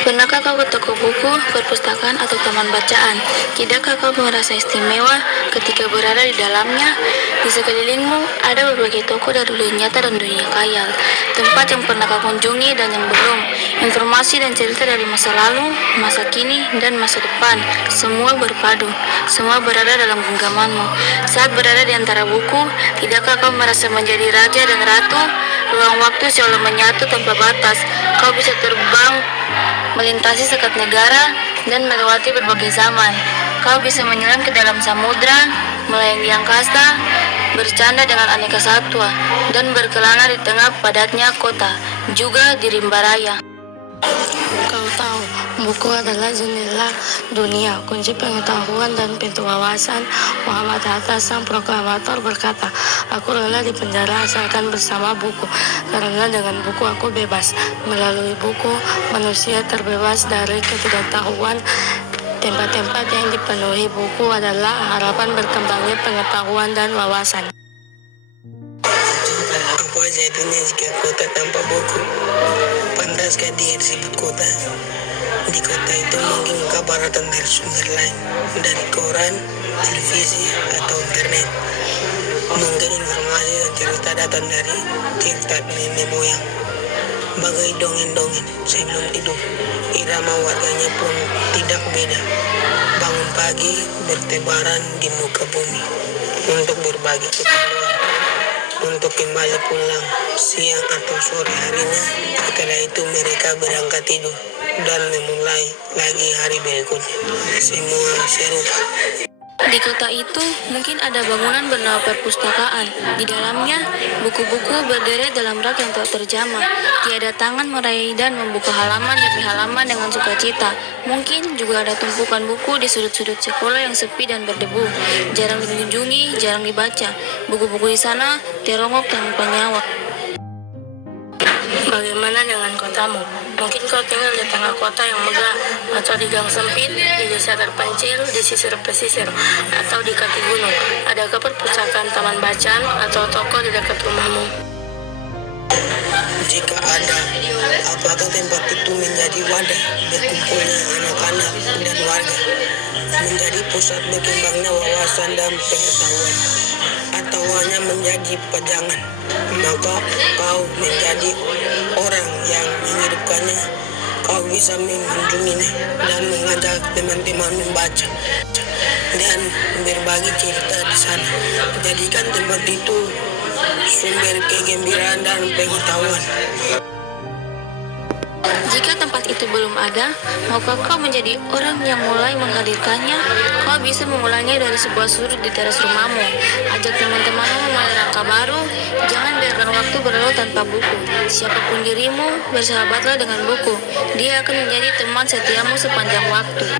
Pernahkah kau ke toko buku, perpustakaan, atau taman bacaan? Tidakkah kau merasa istimewa ketika berada di dalamnya? Di sekelilingmu ada berbagai toko dari dunia nyata dan dunia khayal, tempat yang pernah kau kunjungi dan yang belum, informasi dan cerita dari masa lalu, masa kini, dan masa depan. Semua berpadu, semua berada dalam genggamanmu. Saat berada di antara buku, tidakkah kau merasa menjadi raja dan ratu? Ruang waktu seolah menyatu tanpa batas. Kau bisa terbang melintasi sekat negara, dan melewati berbagai zaman. Kau bisa menyelam ke dalam samudra, melayang di angkasa, bercanda dengan aneka satwa, dan berkelana di tengah padatnya kota, juga di rimba raya. Kau tahu, buku adalah jendela dunia, kunci pengetahuan dan pintu wawasan. Muhammad Hatta, sang proklamator, berkata, "Aku rela di penjara asalkan bersama buku, karena dengan buku aku bebas. Melalui buku, manusia terbebas dari ketidaktahuan." Tempat-tempat yang dipenuhi buku adalah harapan berkembangnya pengetahuan dan wawasan. Apa jadinya jika kota tanpa buku? Pantaskah dia disebut kota? Di kota itu mungkin kabar datang dari sumber lain, dari koran, televisi, atau internet. Mungkin informasi dan cerita datang dari cerita nenek moyang. Bagai dongeng-dongeng sebelum tidur, irama warganya pun tidak beda. Bangun pagi, bertebaran di muka bumi untuk berbagi keperluan, untuk kembali pulang siang atau sore harinya. Setelah itu mereka berangkat tidur dan memulai lagi hari berikutnya. Semua serupa. Di kota itu mungkin ada bangunan bernama perpustakaan. Di dalamnya, buku-buku berderet dalam rak yang tak terjamah. Tiada tangan meraih dan membuka halaman demi halaman dengan sukacita. Mungkin juga ada tumpukan buku di sudut-sudut sekolah yang sepi dan berdebu. Jarang dikunjungi, jarang dibaca. Buku-buku di sana terongok tanpa nyawa. Bagaimana dengan kotamu? Mungkin kau tinggal di tengah kota yang megah, atau di gang sempit, di desa terpencil, di sisir pesisir, atau di kaki gunung. Adakah perpustakaan, taman bacaan, atau toko di dekat rumahmu? Jika ada, apakah tempat itu menjadi wadah berkumpulnya anak-anak dan warga, menjadi pusat berkembangnya wawasan dan pengetahuan, atau hanya menjadi pajangan? Maka kau menjadi orang yang menghidupkannya. Kau bisa mengunjunginya dan mengajak teman-teman membaca dan berbagi cerita di sana. Jadikan tempat itu sumber kegembiraan dan pengetahuan. Jika tempat itu belum ada, maukah kau menjadi orang yang mulai menghadirkannya? Kau bisa memulainya dari sebuah sudut di teras rumahmu. Ajak teman-temanmu memulai langkah baru. Jangan biarkan waktu berlalu tanpa buku. Siapapun dirimu, bersahabatlah dengan buku. Dia akan menjadi teman setiamu sepanjang waktu.